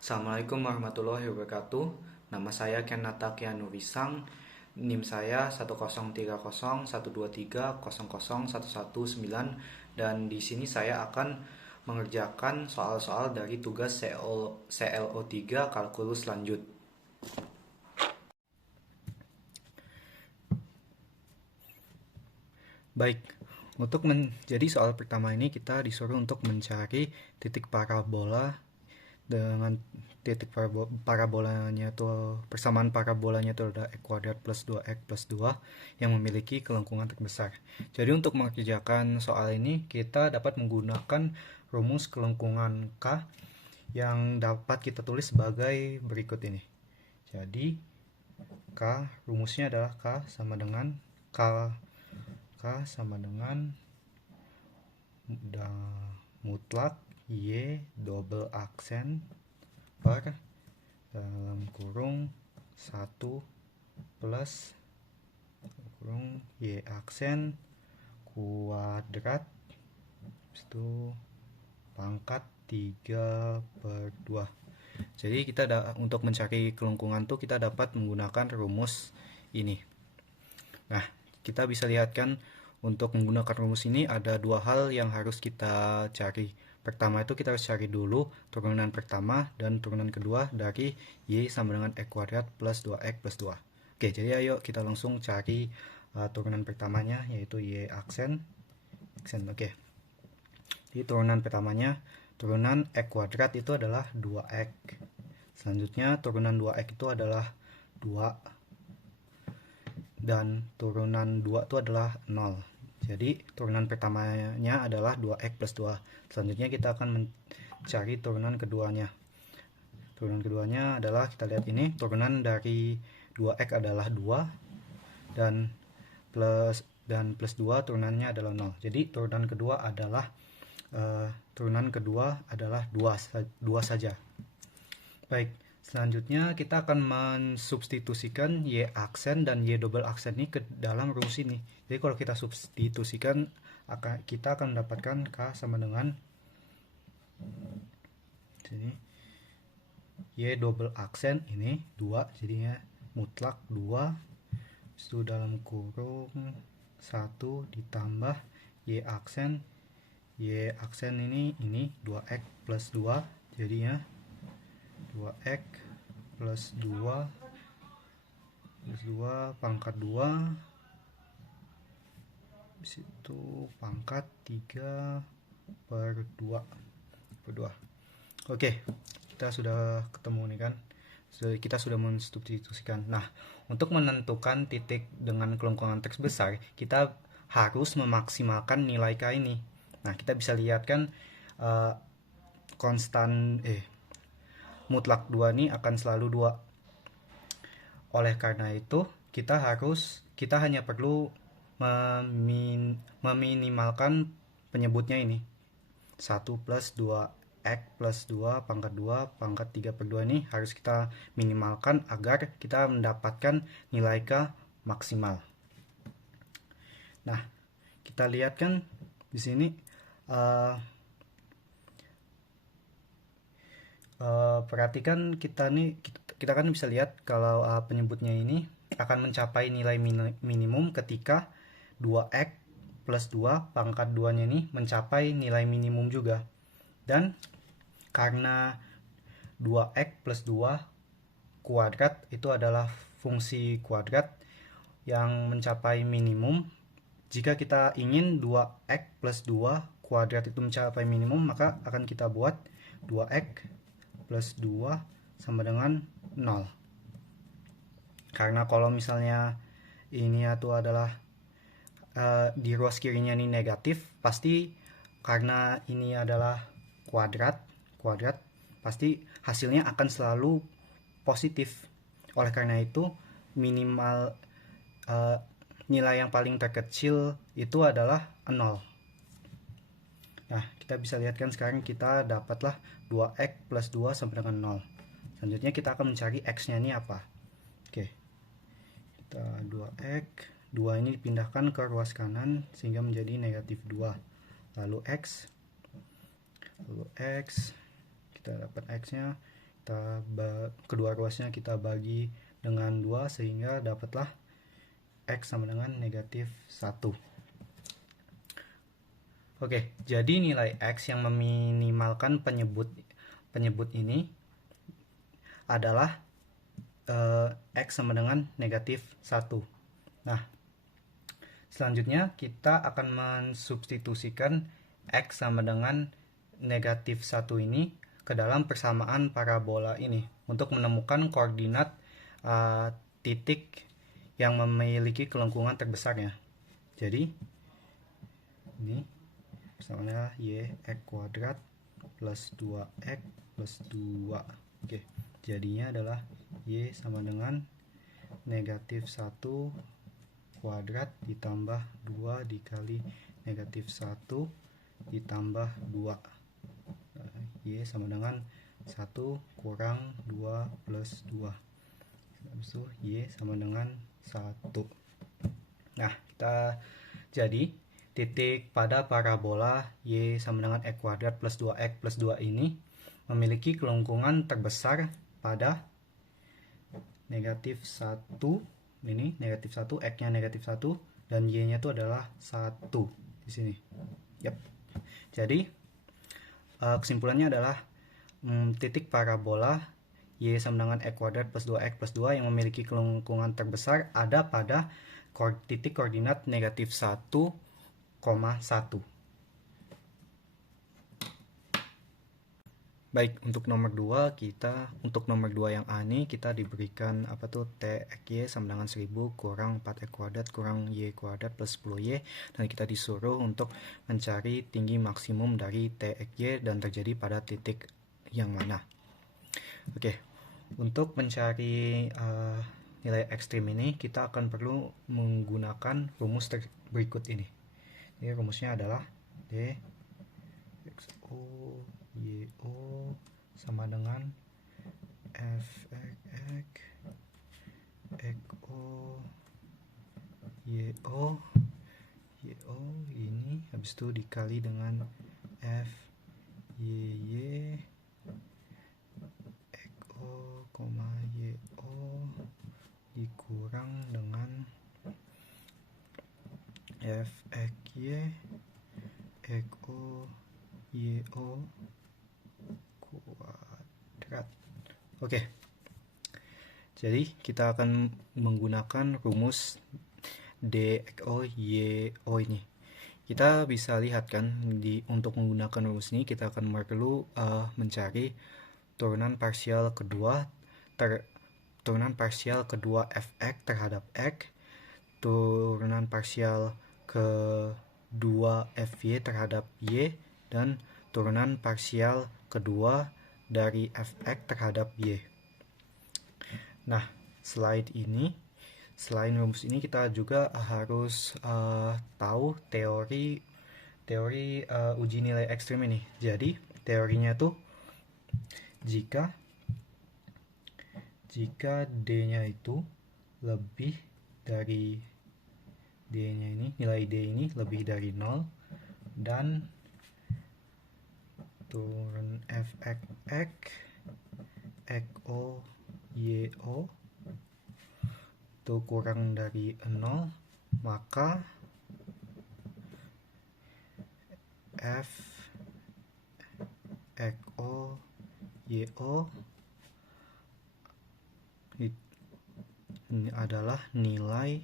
Assalamualaikum warahmatullahi wabarakatuh. Nama saya Kenata Kianurisang. NIM saya 1030123001119 dan di sini saya akan mengerjakan soal-soal dari tugas CLO3 kalkulus lanjut. Baik, untuk menjadi soal pertama ini kita disuruh untuk mencari titik parabola dengan titik parabolanya itu persamaan parabolanya itu adalah x kuadrat plus 2x plus 2 yang memiliki kelengkungan terbesar. Jadi untuk mengerjakan soal ini kita dapat menggunakan rumus kelengkungan K yang dapat kita tulis sebagai berikut ini. Jadi K rumusnya adalah K sama dengan mutlak Y double aksen per dalam kurung 1 plus kurung Y aksen kuadrat itu pangkat 3/2. Jadi kita untuk mencari kelengkungan tuh kita dapat menggunakan rumus ini. Nah, kita bisa lihat kan untuk menggunakan rumus ini ada dua hal yang harus kita cari. Pertama itu kita harus cari dulu turunan pertama dan turunan kedua dari Y sama dengan X kuadrat plus 2X plus 2. Oke, jadi ayo kita langsung cari turunan pertamanya yaitu Y aksen. Oke. Jadi turunan pertamanya, turunan X kuadrat itu adalah 2X. Selanjutnya turunan 2X itu adalah 2. Dan turunan 2 itu adalah 0. Jadi turunan pertamanya adalah 2x plus 2. Selanjutnya kita akan mencari turunan keduanya. Turunan keduanya adalah, kita lihat ini, turunan dari 2x adalah 2 dan plus 2 turunannya adalah 0. Jadi turunan kedua adalah 2 saja. Baik, selanjutnya kita akan mensubstitusikan Y aksen dan Y double aksen ini ke dalam rumus ini. Jadi kalau kita substitusikan, kita akan mendapatkan K sama dengan sini Y double aksen ini 2, jadinya mutlak 2 itu dalam kurung 1 ditambah Y aksen ini 2x plus 2, jadinya 2x plus 2 pangkat 2 disitu pangkat 3/2. Oke, kita sudah ketemu nih kan, kita sudah mensubstitusikan. Nah, untuk menentukan titik dengan kelengkungan teks besar, kita harus memaksimalkan nilai K ini. Nah, kita bisa lihat kan mutlak 2 ini akan selalu 2. Oleh karena itu, kita hanya perlu meminimalkan penyebutnya ini. 1 plus 2x plus 2 pangkat 2 pangkat 3/2 ini harus kita minimalkan agar kita mendapatkan nilai K maksimal. Nah, kita lihat kan di sini perhatikan kita kan bisa lihat kalau penyebutnya ini akan mencapai nilai minimum ketika 2x plus 2 pangkat 2 nya ini mencapai nilai minimum juga. Dan karena 2x plus 2 kuadrat itu adalah fungsi kuadrat yang mencapai minimum, jika kita ingin 2x plus 2 kuadrat itu mencapai minimum, maka akan kita buat 2x plus 2 sama dengan 0. Karena kalau misalnya ini itu adalah di ruas kirinya ini negatif, pasti karena ini adalah kuadrat, pasti hasilnya akan selalu positif. Oleh karena itu, minimal nilai yang paling terkecil itu adalah 0. Nah, kita bisa lihat kan sekarang kita dapatlah 2x plus 2 sama dengan 0. Selanjutnya kita akan mencari x-nya ini apa. Oke. Kita 2x, 2 ini dipindahkan ke ruas kanan sehingga menjadi negatif 2. Lalu x, kita dapat x-nya, kita kedua ruasnya kita bagi dengan 2 sehingga dapatlah X sama dengan negatif 1. Oke, jadi nilai X yang meminimalkan penyebut ini adalah X sama dengan negatif 1. Nah, selanjutnya kita akan mensubstitusikan X sama dengan negatif 1 ini ke dalam persamaan parabola ini untuk menemukan koordinat titik yang memiliki kelengkungan terbesarnya. Jadi ini misalnya y x kuadrat plus 2x plus 2. Oke, jadinya adalah y sama dengan negatif 1 kuadrat ditambah 2 dikali negatif 1 ditambah 2. Y sama dengan 1 kurang 2 plus 2. Habis itu Y sama dengan 1. Nah, jadi titik pada parabola Y sama dengan X kuadrat plus 2X plus 2 ini memiliki kelengkungan terbesar pada negatif 1. Ini negatif 1, X-nya negatif 1, dan Y-nya itu adalah 1 di sini. Yap. Jadi kesimpulannya adalah titik parabola Y sama dengan X kuadrat plus 2X plus 2 yang memiliki kelengkungan terbesar ada pada titik koordinat negatif 1, 1. Baik, untuk nomor 2 yang A ini kita diberikan TXY sama dengan 1000 kurang 4X kuadrat kurang Y kuadrat plus 10Y, dan kita disuruh untuk mencari tinggi maksimum dari TXY dan terjadi pada titik yang mana. Oke, untuk mencari nilai ekstrim ini kita akan perlu menggunakan rumus berikut ini. Jadi rumusnya adalah D XO YO sama dengan FX XO YO ini habis itu dikali dengan F YY XO, YO dikurang dengan FXY XO YO kuadrat. Oke. Jadi kita akan menggunakan rumus DXO YO ini. Kita bisa lihat kan untuk menggunakan rumus ini kita akan perlu mencari turunan parsial kedua fx terhadap x, turunan parsial kedua fy terhadap y, dan turunan parsial kedua dari fx terhadap y. Nah, selain rumus ini kita juga harus tahu teori uji nilai ekstrim ini. Jadi teorinya tuh jika D-nya itu lebih dari D-nya ini, nilai D ini lebih dari 0, dan turun fxx XO YO itu kurang dari 0, maka f XO YO ini adalah nilai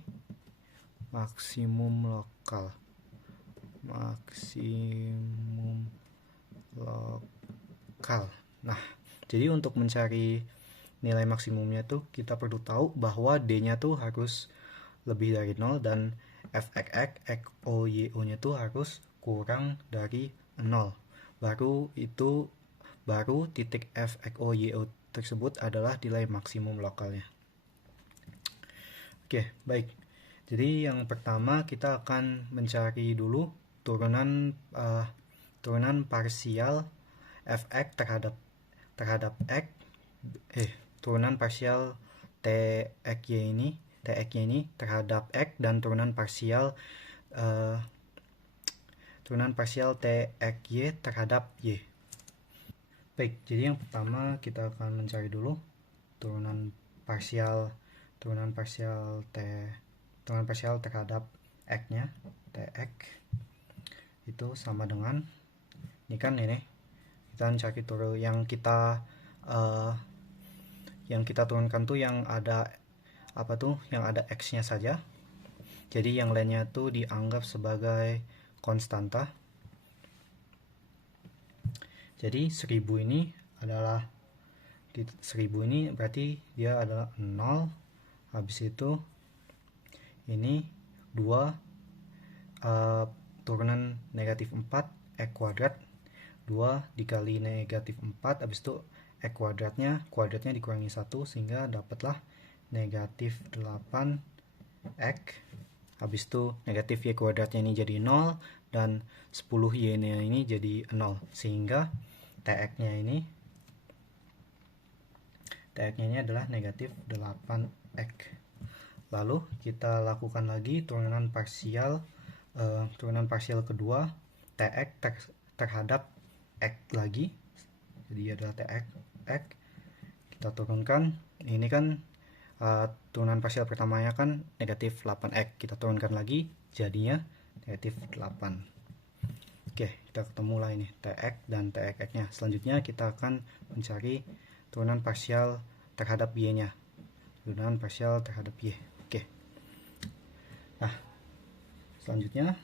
maksimum lokal. Nah, jadi untuk mencari nilai maksimumnya tuh kita perlu tahu bahwa D-nya tuh harus lebih dari 0 dan fxx XO YO nya tuh harus kurang dari 0. Baru titik f XO YO tersebut adalah nilai maksimum lokalnya. Oke, baik. Jadi yang pertama kita akan mencari dulu turunan parsial fx terhadap x, turunan parsial txy ini terhadap x, dan turunan parsial txy terhadap y. Baik, jadi yang pertama kita akan mencari dulu turunan parsial terhadap x-nya. Tx itu sama dengan ini kan ini kita cari turun yang kita turunkan tuh yang ada apa tuh, yang ada x-nya saja. Jadi yang lainnya tuh dianggap sebagai konstanta. Jadi 1000 ini adalah 1000 ini berarti dia adalah 0. Habis itu ini 2 turunan negatif 4 x kuadrat, 2 dikali negatif 4, habis itu x kuadratnya dikurangi 1 sehingga dapatlah negatif 8x. Habis itu negatif y kuadratnya ini jadi 0 dan 10y nya ini jadi 0 sehingga tx-nya ini adalah negatif 8x. Lalu kita lakukan lagi turunan parsial kedua tx terhadap x lagi, jadi adalah tx. Kita turunkan, ini kan turunan parsial pertamanya kan negatif 8x, kita turunkan lagi jadinya negatif 8. Oke, kita ketemu lah ini tx dan tx nya. Selanjutnya kita akan mencari turunan parsial terhadap y nya, y. Oke, nah selanjutnya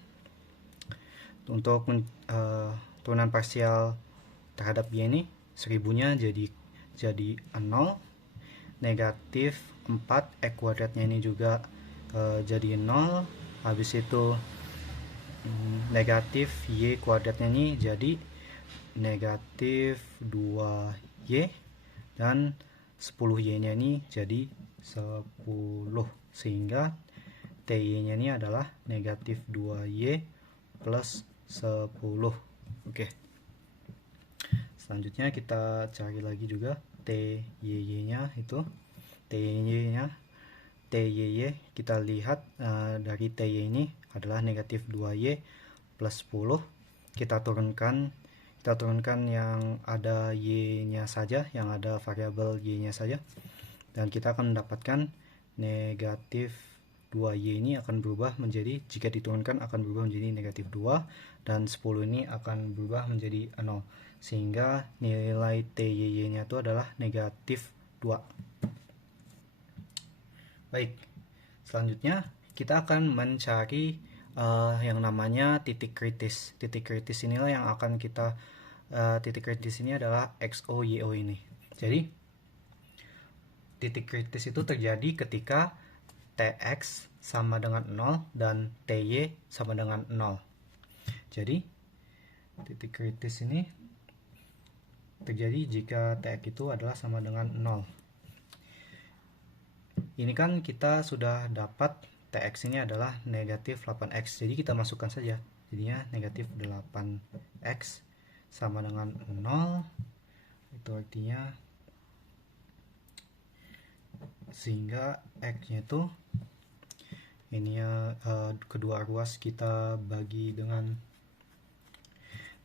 untuk turunan parsial terhadap y ini 1000-nya jadi 0, negatif 4 x kuadratnya ini juga jadi 0. Habis itu negatif y kuadratnya ini jadi negatif 2y dan 10y nya ini jadi 10 sehingga ty nya ini adalah negatif 2y plus 10. Oke, selanjutnya kita cari lagi juga ty nya itu. Ty kita lihat dari ty ini adalah negatif 2y plus 10. Kita turunkan yang ada y nya saja, yang ada variabel y nya saja, dan kita akan mendapatkan negatif 2y ini akan berubah menjadi, jika diturunkan akan berubah menjadi negatif 2, dan 10 ini akan berubah menjadi 0 sehingga nilai ty nya itu adalah negatif 2. Baik, selanjutnya kita akan mencari yang namanya titik kritis. Titik kritis inilah yang akan kita titik kritis ini adalah xo yo ini. Jadi titik kritis itu terjadi ketika tx sama dengan 0 dan ty sama dengan 0. Jadi titik kritis ini terjadi jika tx itu adalah sama dengan 0. Ini kan kita sudah dapat tx ini adalah negatif 8x, jadi kita masukkan saja, jadinya negatif 8x sama dengan 0. Itu artinya sehingga x nya itu ini ya, kedua ruas kita bagi dengan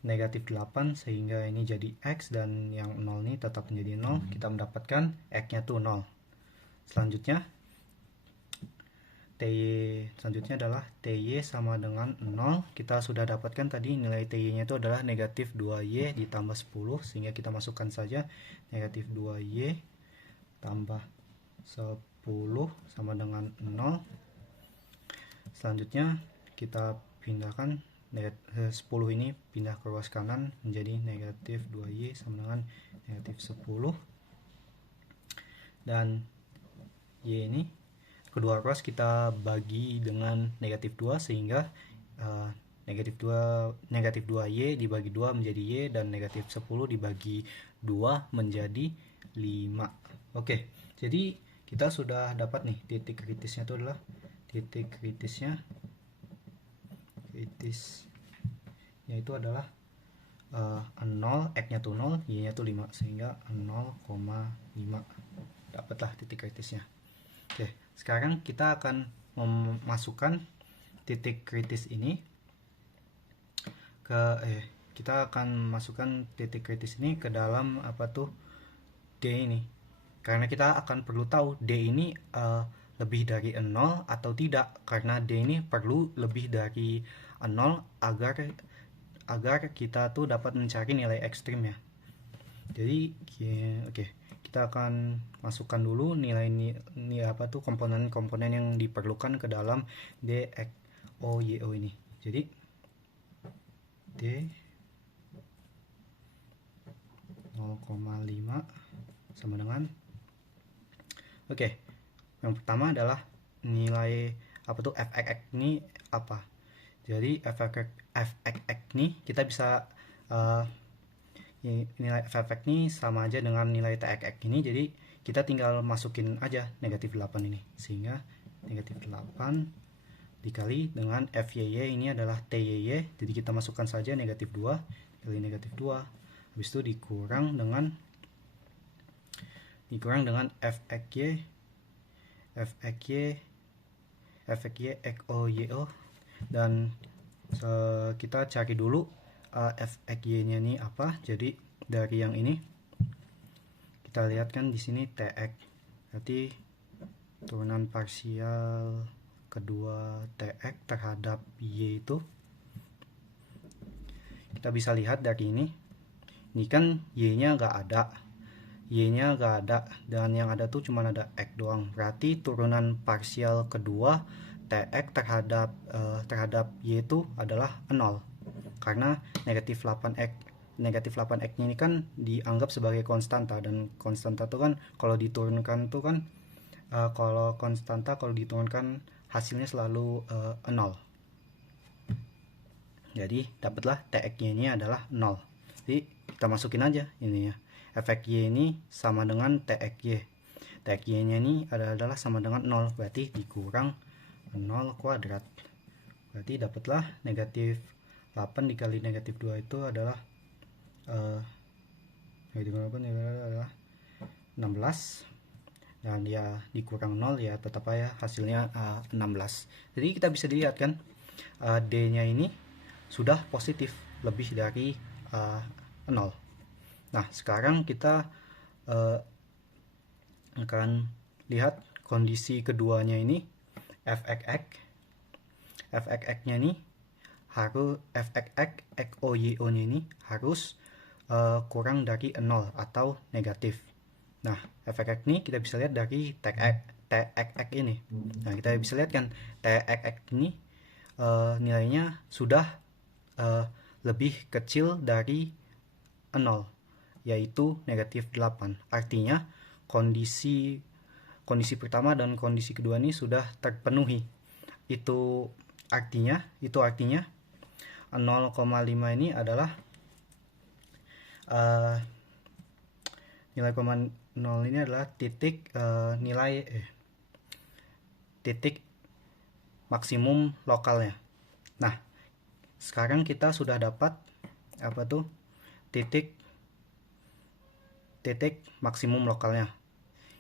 negatif 8 sehingga ini jadi x dan yang 0 ini tetap menjadi 0. Kita mendapatkan x nya tuh 0. Selanjutnya adalah ty sama dengan 0. Kita sudah dapatkan tadi nilai ty nya itu adalah negatif 2y ditambah 10 sehingga kita masukkan saja negatif 2y tambah 10 sama dengan 0. Selanjutnya kita pindahkan 10 ini pindah ke ruas kanan menjadi negatif 2y sama dengan negatif 10, dan y ini kedua ruas kita bagi dengan negatif 2 sehingga negatif 2y dibagi 2 menjadi y dan negatif 10 dibagi 2 menjadi 5. Oke, jadi kita sudah dapat nih titik kritisnya itu adalah titik kritisnya itu adalah 0, x nya tuh 0, y nya tuh 5 sehingga 0,5. Dapatlah titik kritisnya. Oke, sekarang kita akan memasukkan titik kritis ini ke kita akan masukkan titik kritis ini ke dalam apa tuh D ini, karena kita akan perlu tahu D ini lebih dari 0 atau tidak, karena D ini perlu lebih dari 0 agar kita tuh dapat mencari nilai ekstrim ya. Jadi oke, kita akan masukkan dulu nilai apa tuh komponen-komponen yang diperlukan ke dalam D X O Y O ini. Jadi D 0,5 sama dengan yang pertama adalah nilai apa tuh fxx ini apa. Jadi fxx ini kita bisa nilai fxx ini sama aja dengan nilai txx ini, jadi kita tinggal masukin aja negatif 8 ini, sehingga negatif 8 dikali dengan fyy ini adalah tyy, jadi kita masukkan saja negatif 2 kali negatif 2, habis itu dikurang dengan fxy xoyo, dan kita cari dulu fxy nya ini apa. Jadi dari yang ini kita lihat kan di sini tx, berarti turunan parsial kedua tx terhadap y itu kita bisa lihat dari ini kan y nya nggak ada, dan yang ada tuh cuma ada x doang, berarti turunan parsial kedua tx terhadap y itu adalah 0, karena negatif 8x nya ini kan dianggap sebagai konstanta, dan konstanta tuh kan kalau diturunkan tuh kan kalau diturunkan hasilnya selalu 0. Jadi dapatlah tx nya ini adalah 0. Jadi kita masukin aja ini ya, fxy ini sama dengan txy nya ini adalah sama dengan 0, berarti dikurang 0 kuadrat, berarti dapatlah negatif 8 dikali negatif 2 itu adalah negatif 8 adalah 16, dan ya dikurang 0 ya tetap aja hasilnya 16. Jadi kita bisa dilihat kan D nya ini sudah positif lebih dari 0. Nah sekarang kita akan lihat kondisi keduanya ini, fxx nya ini harus fxx xoyo nya ini harus kurang dari 0 atau negatif. Nah fxx ini kita bisa lihat dari txx ini. Nah kita bisa lihat kan txx ini nilainya sudah lebih kecil dari 0, yaitu negatif 8. Artinya kondisi pertama dan kondisi kedua ini sudah terpenuhi. Itu artinya 0,5 ini adalah nilai 0 ini adalah titik titik maksimum lokalnya. Nah sekarang kita sudah dapat apa tuh titik maksimum lokalnya.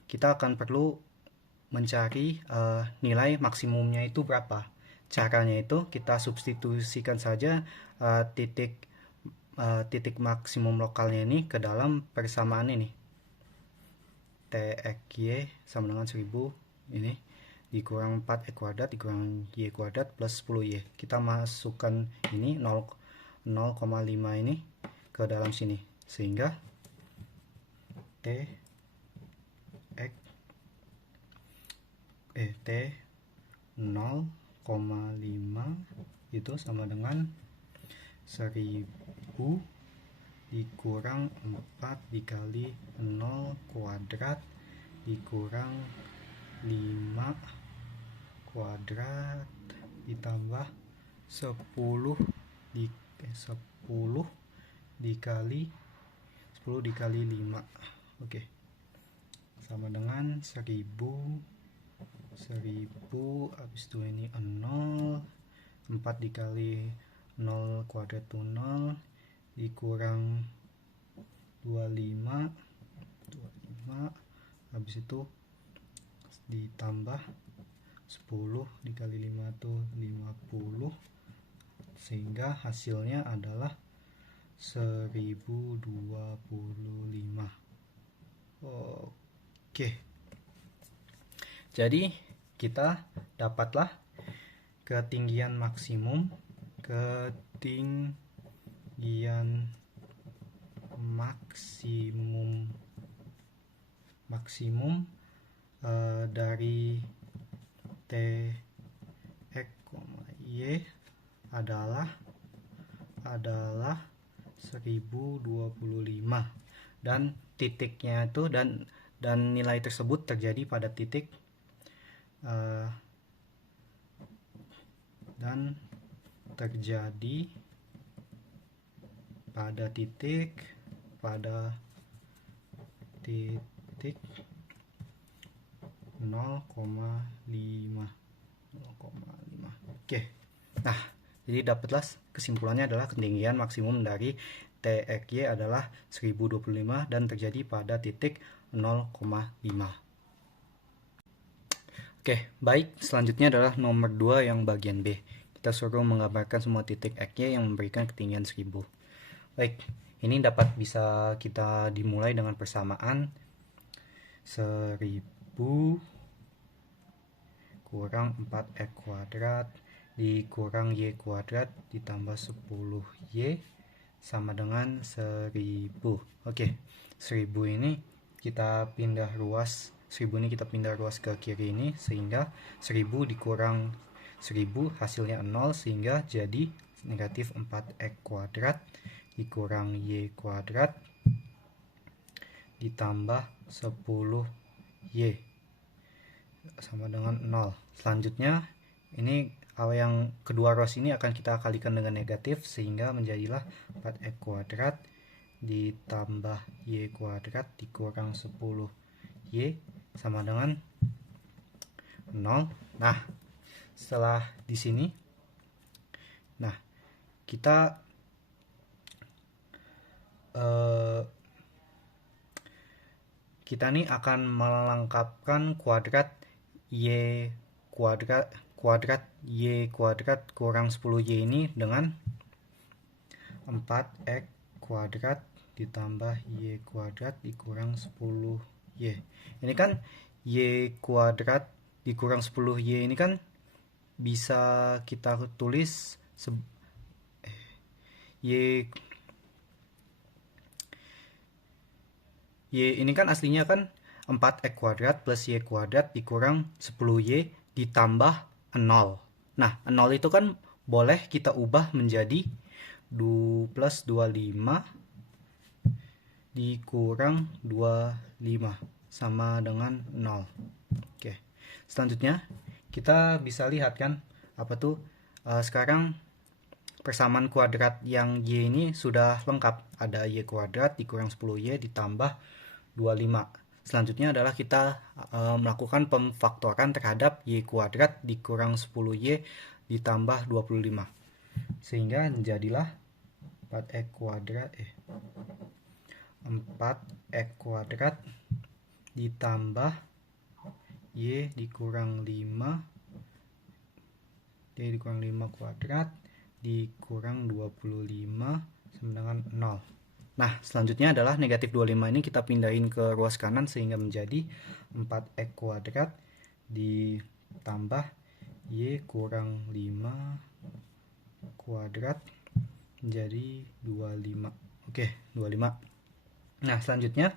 Kita akan perlu mencari nilai maksimumnya itu berapa. Caranya itu kita substitusikan saja titik maksimum lokalnya ini ke dalam persamaan ini, txy sama dengan 1000 ini dikurang 4x kuadrat dikurang y kuadrat plus 10y. Kita masukkan ini 0,5 ini ke dalam sini, sehingga t 0,5 itu sama dengan 1000 dikurang 4 dikali 0 kuadrat dikurang 5 kuadrat ditambah 10 dikali 5. Oke. Sama dengan 1000 habis itu ini 0, 4 dikali 0 kuadrat itu 0 dikurang 25 habis itu ditambah 10 dikali 5 itu 50, sehingga hasilnya adalah 1025. Oke. Jadi kita dapatlah ketinggian maksimum dari T X, Y adalah 1025, dan titiknya itu dan nilai tersebut terjadi pada titik pada titik 0,5. Oke. Nah, jadi dapatlah kesimpulannya adalah ketinggian maksimum dari TXY adalah 1025 dan terjadi pada titik 0,5. Oke, baik. Selanjutnya adalah nomor 2 yang bagian B. Kita suruh menggambarkan semua titik XY yang memberikan ketinggian 1000. Baik, ini bisa kita dimulai dengan persamaan 1000 kurang 4x kuadrat dikurang y kuadrat ditambah 10y sama dengan 1000. Oke, 1000 ini kita pindah ruas ke kiri ini, sehingga 1000 dikurang 1000 hasilnya 0, sehingga jadi negatif 4x kuadrat dikurang y kuadrat ditambah 10y sama dengan 0. Selanjutnya ini yang kedua ruas ini akan kita kalikan dengan negatif, sehingga menjadilah 4x kuadrat ditambah y kuadrat dikurang 10y sama dengan 0. Nah, setelah di sini, nah kita nih akan melengkapkan kuadrat y kuadrat y kuadrat kurang 10y ini dengan 4x kuadrat ditambah y kuadrat dikurang 10y. Ini kan y kuadrat dikurang 10y ini kan bisa kita tulis y ini kan aslinya kan 4x kuadrat plus y kuadrat dikurang 10y ditambah 0. Nah, 0 itu kan boleh kita ubah menjadi plus 25 dikurang 25 sama dengan 0. Oke. Selanjutnya kita bisa lihat kan sekarang persamaan kuadrat yang y ini sudah lengkap. Ada y kuadrat dikurang 10y ditambah 25. Selanjutnya adalah kita melakukan pemfaktoran terhadap y kuadrat dikurang 10y ditambah 25. Sehingga jadilah 4x kuadrat ditambah y dikurang 5 kuadrat dikurang 25 sama dengan 0. Nah, selanjutnya adalah negatif 25 ini kita pindahin ke ruas kanan, sehingga menjadi 4x kuadrat ditambah y kurang 5 kuadrat menjadi 25. Oke, 25. Nah, selanjutnya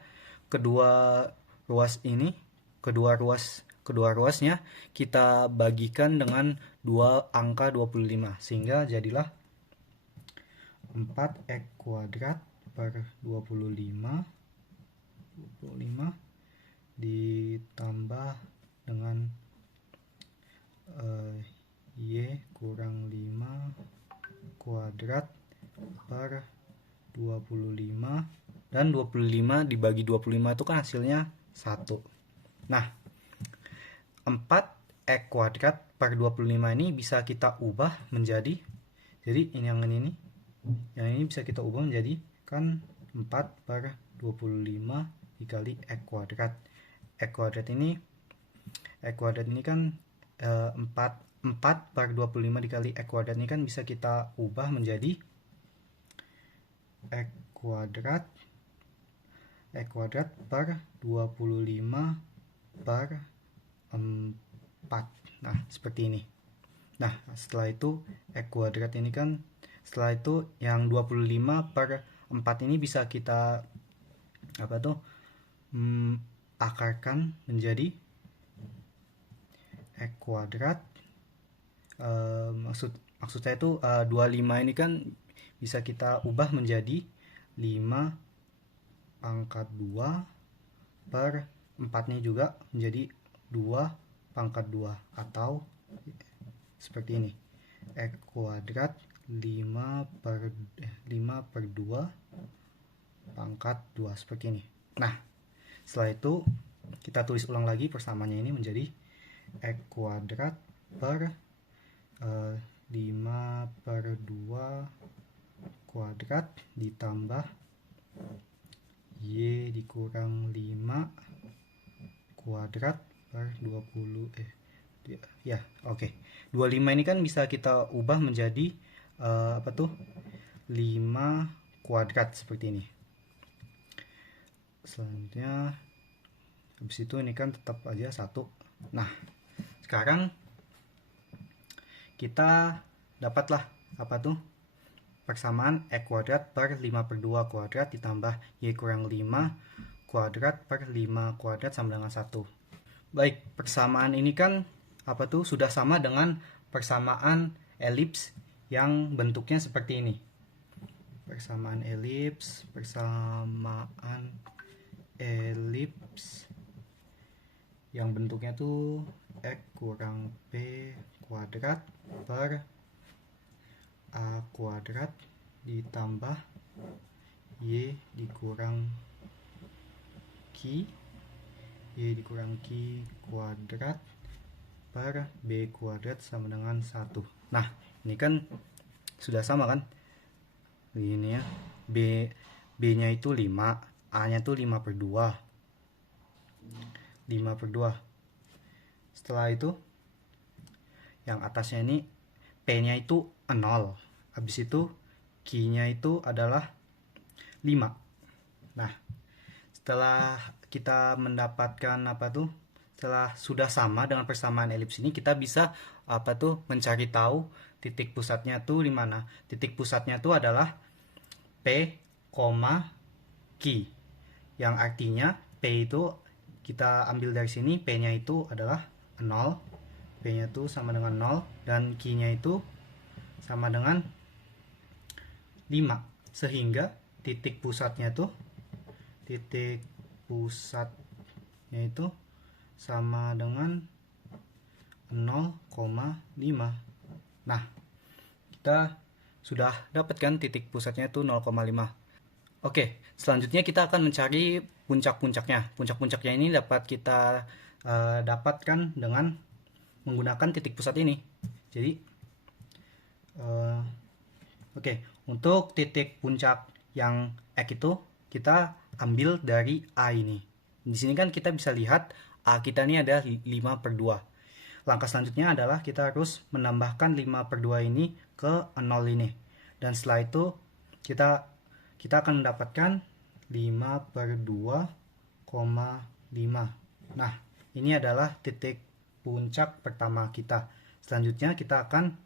kedua ruasnya kita bagikan dengan dua angka 25, sehingga jadilah 4x kuadrat per 25 ditambah dengan y kurang 5 kuadrat per 25, dan 25 dibagi 25 itu kan hasilnya 1. Nah, 4x kuadrat per 25 ini bisa kita ubah menjadi, jadi yang ini bisa kita ubah menjadi kan 4 per 25 dikali x kuadrat. X kuadrat ini kan 4 per 25 dikali x kuadrat ini kan bisa kita ubah menjadi X kuadrat per 25 per 4. Nah, seperti ini. Nah, setelah itu X kuadrat ini kan, setelah itu yang 25 per 4 ini bisa kita akarkan menjadi X kuadrat. Maksud saya itu 25 ini kan bisa kita ubah menjadi 5 pangkat 2 per 4 nya juga menjadi 2 pangkat 2, atau seperti ini, X kuadrat 5 per 2 pangkat 2, seperti ini. Nah, setelah itu kita tulis ulang lagi persamaannya ini menjadi X kuadrat per 5 per 2 kuadrat ditambah Y dikurang 5 kuadrat per 20 ya, oke. 25 ini kan bisa kita ubah menjadi 5 kuadrat seperti ini. Selanjutnya habis itu ini kan tetap aja 1. Nah, sekarang kita dapatlah persamaan X kuadrat per 5 per 2 kuadrat ditambah Y kurang 5 kuadrat per 5 kuadrat sama dengan 1. Baik, persamaan ini kan sudah sama dengan persamaan elips yang bentuknya seperti ini. Persamaan elips yang bentuknya tuh X kurang P kuadrat per A kuadrat ditambah Y dikurang Q kuadrat per B kuadrat sama dengan 1. Nah, ini kan sudah sama kan? Begini ya. B-nya itu 5, A-nya tuh 5 per 2. 5 per 2. Setelah itu, yang atasnya ini, P-nya itu 0. Habis itu, Q-nya itu adalah 5. Nah, setelah kita mendapatkan setelah sudah sama dengan persamaan elips ini, kita bisa mencari tahu titik pusatnya tuh di mana. Titik pusatnya tuh adalah P, Q, yang artinya P itu kita ambil dari sini, P-nya itu adalah 0, P-nya itu sama dengan 0, dan Q-nya itu sama dengan 5, sehingga titik pusatnya itu sama dengan 0,5. Nah, kita sudah dapatkan titik pusatnya itu 0,5. Oke, selanjutnya kita akan mencari puncak-puncaknya. Puncak-puncaknya ini dapat kita dapatkan dengan menggunakan titik pusat ini. Jadi, untuk titik puncak yang X itu kita ambil dari A ini. Di sini kan kita bisa lihat A kita ini ada 5 per 2. Langkah selanjutnya adalah kita harus menambahkan 5 per 2 ini ke 0 ini. Dan setelah itu kita akan mendapatkan 5 per 2,5. Nah, ini adalah titik puncak pertama kita. Selanjutnya kita akan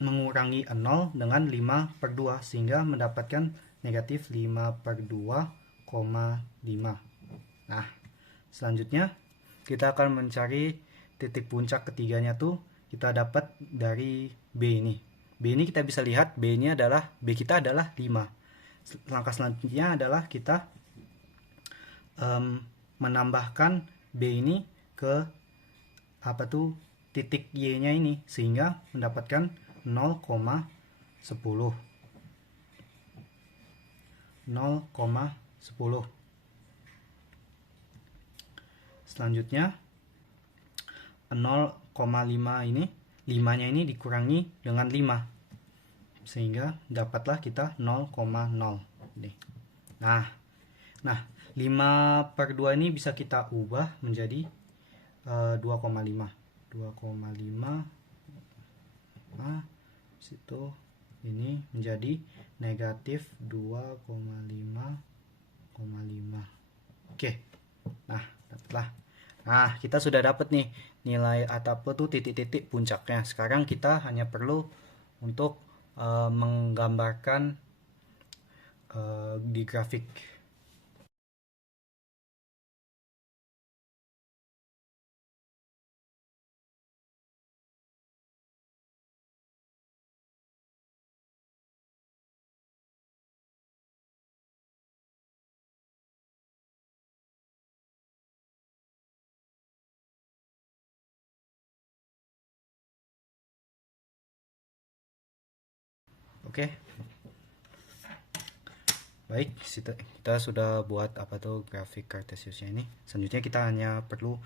mengurangi 0 dengan 5 per 2 sehingga mendapatkan negatif 5 per 2,5. Nah, selanjutnya kita akan mencari titik puncak ketiganya tuh kita dapat dari B ini. B ini kita bisa lihat B kita adalah 5. Langkah selanjutnya adalah kita menambahkan B ini ke titik Y-nya ini sehingga mendapatkan 0,10. Selanjutnya 0,5 ini 5-nya ini dikurangi dengan 5 sehingga dapatlah kita 0,0. Nah, 5 per 2 ini bisa kita ubah menjadi 2,5. Nah, situ ini menjadi negatif 2,5,5. Oke, nah dapatlah. Nah, kita sudah dapat nih nilai atap tuh titik-titik puncaknya. Sekarang kita hanya perlu untuk menggambarkan di grafik. Oke, baik, kita sudah buat apa tuh grafik Cartesiusnya ini. Selanjutnya kita hanya perlu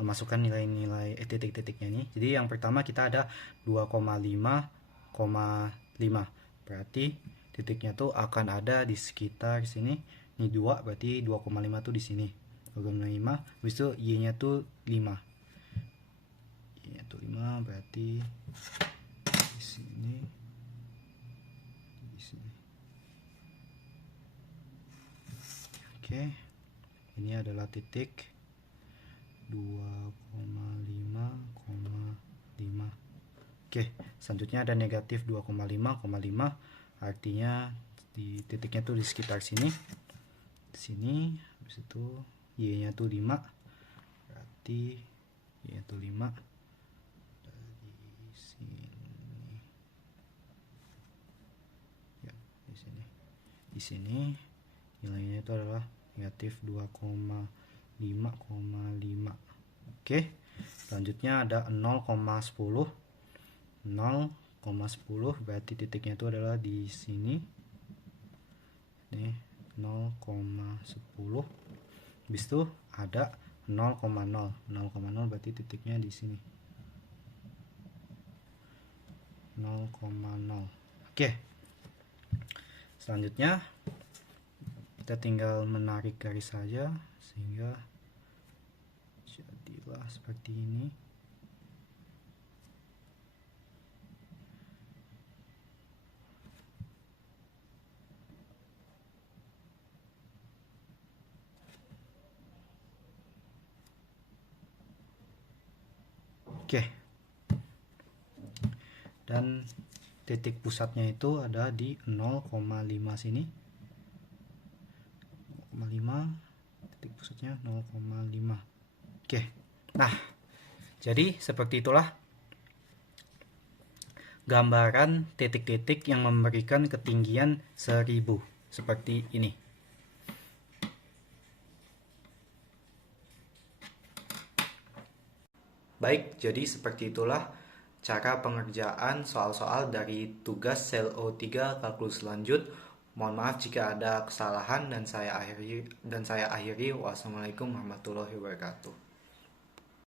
memasukkan nilai-nilai titik-titiknya ini. Jadi yang pertama kita ada 2,5,5. Berarti titiknya tuh akan ada di sekitar sini. Ini 2 berarti 2,5 tuh di sini. 2,5. Habis itu y-nya tuh 5. Y-nya tuh 5 berarti di sini. Oke, ini adalah titik 2,5,5. Oke, selanjutnya ada negatif 2,5,5, artinya di titiknya tuh di sekitar sini. Di sini, habis itu y-nya tuh 5, berarti y-nya tuh 5 dari sini. Ya, di sini. Di sini nilainya itu adalah negatif 2,5,5. Oke, selanjutnya ada 0,10. 0,10 berarti titiknya itu adalah di sini. Ini 0,10. Habis itu ada 0,0. 0,0 berarti titiknya di sini. 0,0. Oke. Selanjutnya kita tinggal menarik garis saja sehingga jadilah seperti ini. Oke. Dan titik pusatnya itu ada di 0,5 sini. 0,5, titik pusatnya 0,5. Oke. Nah, jadi seperti itulah gambaran titik-titik yang memberikan ketinggian 1000 seperti ini. Baik, jadi seperti itulah cara pengerjaan soal-soal dari tugas SEL-O3 kalkulus lanjut. Mohon maaf jika ada kesalahan dan saya akhiri. Wassalamualaikum warahmatullahi wabarakatuh.